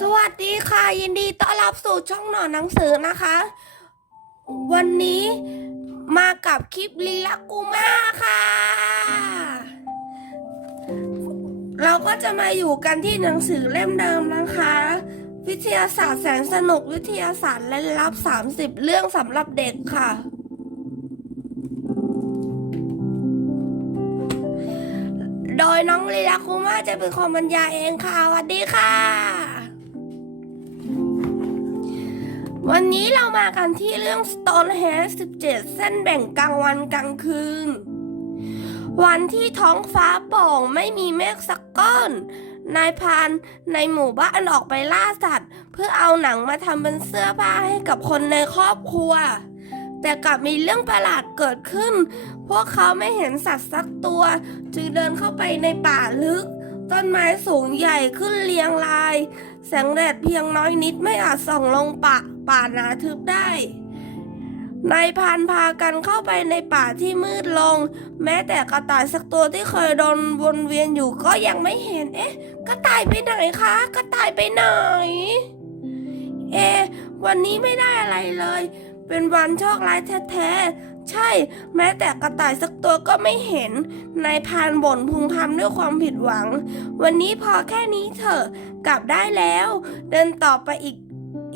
สวัสดีค่ะ ยินดีต้อนรับสู่ช่องหนอนหนังสือนะคะ วันนี้มากับคลิปลีลากูมาค่ะ เราก็จะมาอยู่กันที่หนังสือเล่มเดิมนะคะ วิทยาศาสตร์แสนสนุกวิทยาศาสตร์และลับ 30 เรื่องสำหรับเด็กค่ะโดยน้องลีลาคุมาจะเป็นคนบรรยายเองค่ะสวัสดีค่ะ วันนี้เรามากันที่เรื่อง Stonehenge 17 เส้นแบ่งกลางวันกลางคืน วันที่ท้องฟ้าโปร่งไม่มีเมฆสักก้อน นายพานในหมู่บ้านออกไปล่าสัตว์ เพื่อเอาหนังมาทำเป็นเสื้อผ้าให้กับคนในครอบครัว แต่กลับมีเรื่องประหลาดเกิดขึ้น พวกเขาไม่เห็นสัตว์สักตัว จึงเดินเข้าไปในป่าลึกต้นไม้สูงใหญ่ขึ้นเรียงราย แสงแดดเพียงน้อยนิดไม่อาจส่องลงป่า ป่าหนาทึบได้นายพรานพากันเข้าไปในป่าที่มืดลง แม้แต่กระต่ายสักตัวที่เคยโดนวนเวียนอยู่ก็ยังไม่เห็น เอ๊ะ กระต่ายไปไหนคะ กระต่ายไปไหน เอะวันนี้ไม่ได้อะไรเลย เป็นวันโชคร้ายแท้ๆ ใช่ แม้แต่กระต่ายสักตัวก็ไม่เห็น นายพรานบ่นพึมพำด้วยความผิดหวัง วันนี้พอแค่นี้เถอะ กลับได้แล้ว เดินต่อไปอีก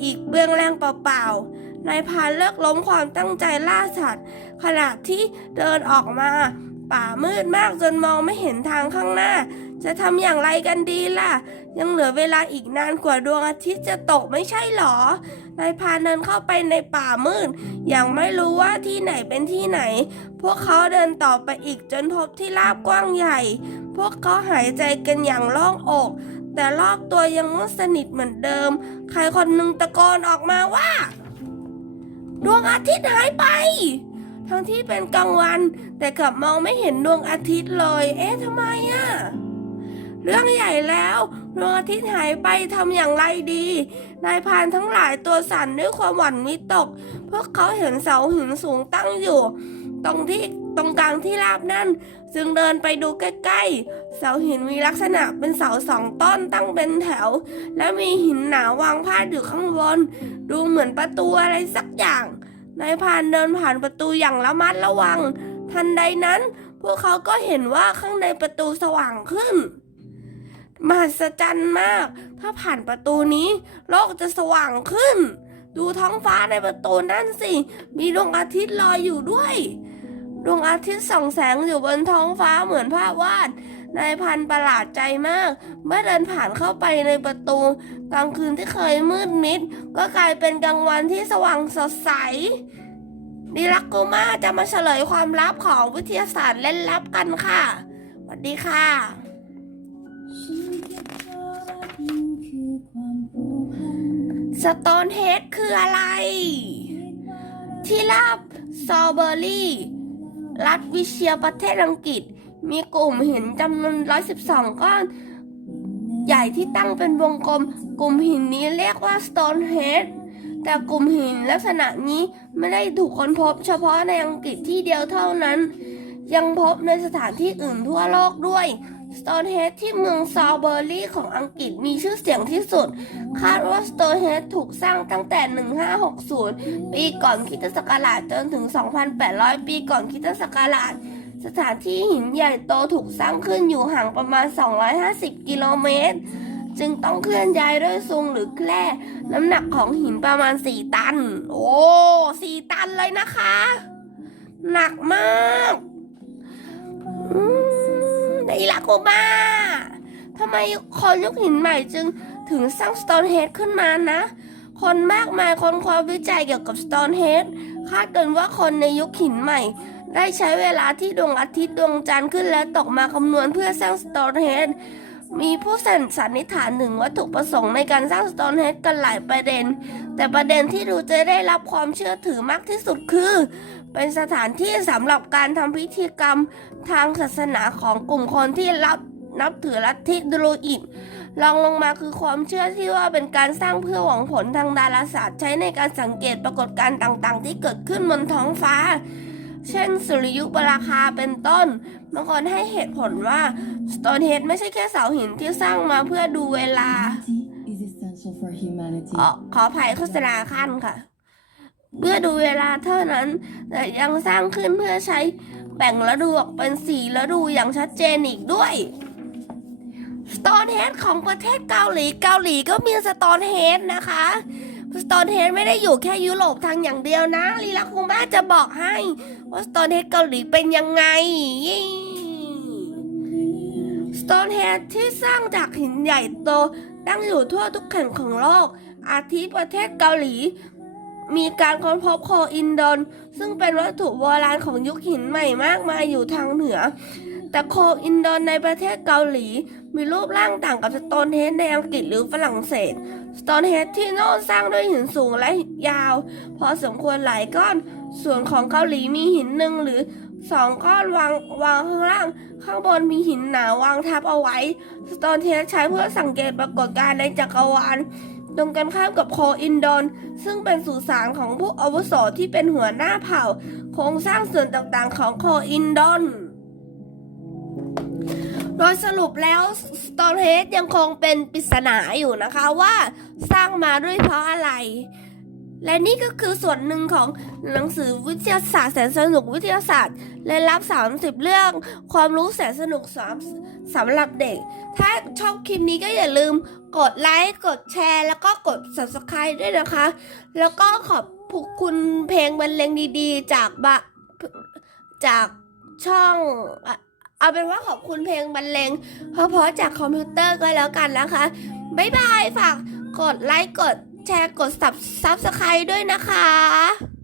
อีกเบื้องแรงเปล่าๆนายพานเลิกล้มความตั้งใจล่าสัตว์ ขณะที่เดินออกมา ป่ามืดมากจนมองไม่เห็นทางข้างหน้า จะทำอย่างไรกันดีล่ะ ยังเหลือเวลาอีกนานกว่าดวงอาทิตย์จะตกไม่ใช่หรอนายพานเดินเข้าไปในป่ามืด อย่างไม่รู้ว่าที่ไหนเป็นที่ไหน พวกเขาเดินต่อไปอีกจนพบที่ราบกว้างใหญ่ พวกเขาหายใจกันอย่างโล่งอก แต่รอบตัวยังมืดสนิทเหมือนเดิม ใครคนหนึ่งตะโกนออกมาว่า ดวงอาทิตย์หายไป ทั้งที่เป็นกลางวัน แต่กลับมองไม่เห็นดวงอาทิตย์เลย เอ๊ะทำไมอะ เรื่องใหญ่แล้วดวงอาทิตย์หายไปทำอย่างไรดี นายพานทั้งหลายตัวสั่นด้วยความหวั่นวิตก พวกเขาเห็นเสาหินสูงตั้งอยู่ ตรงที่ตรงกลางที่ราบนั่น จึงเดินไปดูใกล้ๆ เสาหินมีลักษณะเป็นเสาสองต้นตั้งเป็นแถว และมีหินหนาวางพาดอยู่ข้างบน ดูเหมือนประตูอะไรสักอย่าง นายพานเดินผ่านประตูอย่างระมัดระวัง ทันใดนั้น พวกเขาก็เห็นว่าข้างในประตูสว่างขึ้น มหัศจรรย์มาก ถ้าผ่านประตูนี้ โลกจะสว่างขึ้น ดูท้องฟ้าในประตูนั่นสิ มีดวงอาทิตย์ลอยอยู่ด้วย ดวงอาทิตย์ส่องแสงอยู่บนท้องฟ้าเหมือนภาพวาด นายพันประหลาดใจมาก เมื่อเดินผ่านเข้าไปในประตู กลางคืนที่เคยมืดมิด ก็กลายเป็นกลางวันที่สว่างสดใสดิลักกูมาจะมาเฉลยความลับของวิทยาศาสตร์เล่นลับกันค่ะสวัสดีค่ะ สโตนเฮดคืออะไร ที่ราบซอเบอรี่ รัฐวิเชียประเทศอังกฤษ มีกลุ่มหินจำนวน 112 ก้อน ใหญ่ที่ตั้งเป็นวงกลม กลุ่มหินนี้เรียกว่า Stonehenge แต่กลุ่มหินลักษณะนี้ไม่ได้ถูกค้นพบเฉพาะในอังกฤษที่เดียวเท่านั้น ยังพบในสถานที่อื่นทั่วโลกด้วย Stonehenge ที่เมืองซาวเบอร์รี่ของอังกฤษมีชื่อเสียงที่สุด คาดว่า Stonehenge ถูกสร้างตั้งแต่ 1560 ปีก่อนคริสตศักราชจนถึง 2,800 ปีก่อนคริสตศักราช สถานที่หินใหญ่โตถูกสร้างขึ้นอยู่ห่างประมาณ 250 กิโลเมตร จึงต้องเคลื่อนย้ายด้วยซุงหรือแคร่น้ำหนักของหินประมาณ 4 ตัน โอ้ 4 ตันเลยนะคะ หนักมาก อืม ได้ลาโกมาทำไมคนยุคหินใหม่จึงถึงสร้างสโตนเฮดขึ้นมานะ คนมากมายคนความวิจัยเกี่ยวกับสโตนเฮดคาดกันว่าคนในยุคหินใหม่ ได้ใช้เวลาที่ดวงอาทิตย์ดวงจันทร์ขึ้นและตกมาคำนวณเพื่อสร้างสโตนเฮด มีผู้สันนิษฐานถึงวัตถุประสงค์ในการสร้าง Stonehenge กันหลายประเด็น แต่ประเด็นที่ดูจะได้รับความเชื่อถือมากที่สุดคือ เป็นสถานที่สำหรับการทำพิธีกรรมทางศาสนาของกลุ่มคนที่รับนับถือลัทธิดรูอิดรองลงมาคือความเชื่อที่ว่าเป็นการสร้างเพื่อหวังผลทางดาราศาสตร์ใช้ในการสังเกตปรากฏการณ์ต่างๆ ที่เกิดขึ้นบนท้องฟ้า เช่นสุริยุปราคาเป็นต้นบางคนให้เหตุผลว่า สโตนเฮดไม่ใช่แค่เสาหินที่สร้างมาเพื่อดูเวลา is essential beneficial for humanity. ขอขออภัยโฆษณาขั้นค่ะเมื่อดูเวลาเท่านั้น แต่ยังสร้างขึ้นเพื่อใช้แบ่งฤดูออกเป็นสีฤดูอย่างชัดเจนอีกด้วยสโตนเฮดของประเทศเกาหลีเกาหลีก็มีสโตนเฮดนะคะสโตนเฮดไม่ได้อยู่แค่ยุโรปทางอย่างเดียวนะลีลาคุมาจะบอกให้ ว่าสโตนเฮดเกาหลีเป็นยังไง สโตนเฮดที่สร้างจากหินใหญ่โตตั้งอยู่ทั่วทุกแห่งของโลก อาทิประเทศเกาหลี มีการค้นพบโคอินดอนซึ่งเป็นวัตถุโบราณของยุคหินใหม่มากมายอยู่ทางเหนือ แต่โคอินดอนในประเทศเกาหลี มีรูปร่างต่างกับสโตนเฮดในอังกฤษหรือฝรั่งเศส สโตนเฮดที่โน่นสร้างด้วยหินสูงและยาว พอสมควรหลายก้อน ส่วนของเกาหลีมีหินหนึ่งหรือ สองก้อนวางวางข้างล่าง ข้างบนมีหินหนาวางทับเอาไว้ สโตนเฮดใช้เพื่อสังเกตปรากฏการณ์ในจักรวาลตรงกันข้ามกับโคอินดอน ซึ่งเป็นสุสานของผู้อาวุโสที่เป็นหัวหน้าเผ่า โครงสร้างส่วนต่างๆของโคอินดอน โดยสรุปแล้วสโตนเฮดยังคงเป็นปริศนาอยู่นะคะว่าสร้างมาด้วยเพราะอะไร และนี่ก็คือส่วนหนึ่งของหนังสือวิทยาศาสตร์แสนสนุกวิทยาศาสตร์และรับ 30 เรื่องความรู้แสนสนุกสามสำหรับเด็ก ถ้าชอบคลิปนี้ก็อย่าลืมกดไลค์ กดแชร์ แล้วก็กด subscribe ด้วยนะคะ แล้วก็ขอบคุณเพลงบรรเลงดีๆ จากบะจากช่องเอาเป็นว่าขอบคุณเพลงบรรเลงเพราะๆจากคอมพิวเตอร์ก็แล้วกันนะคะ บ๊ายบาย ฝากกดไลค์ กด แชร์กด subscribe ด้วยนะคะ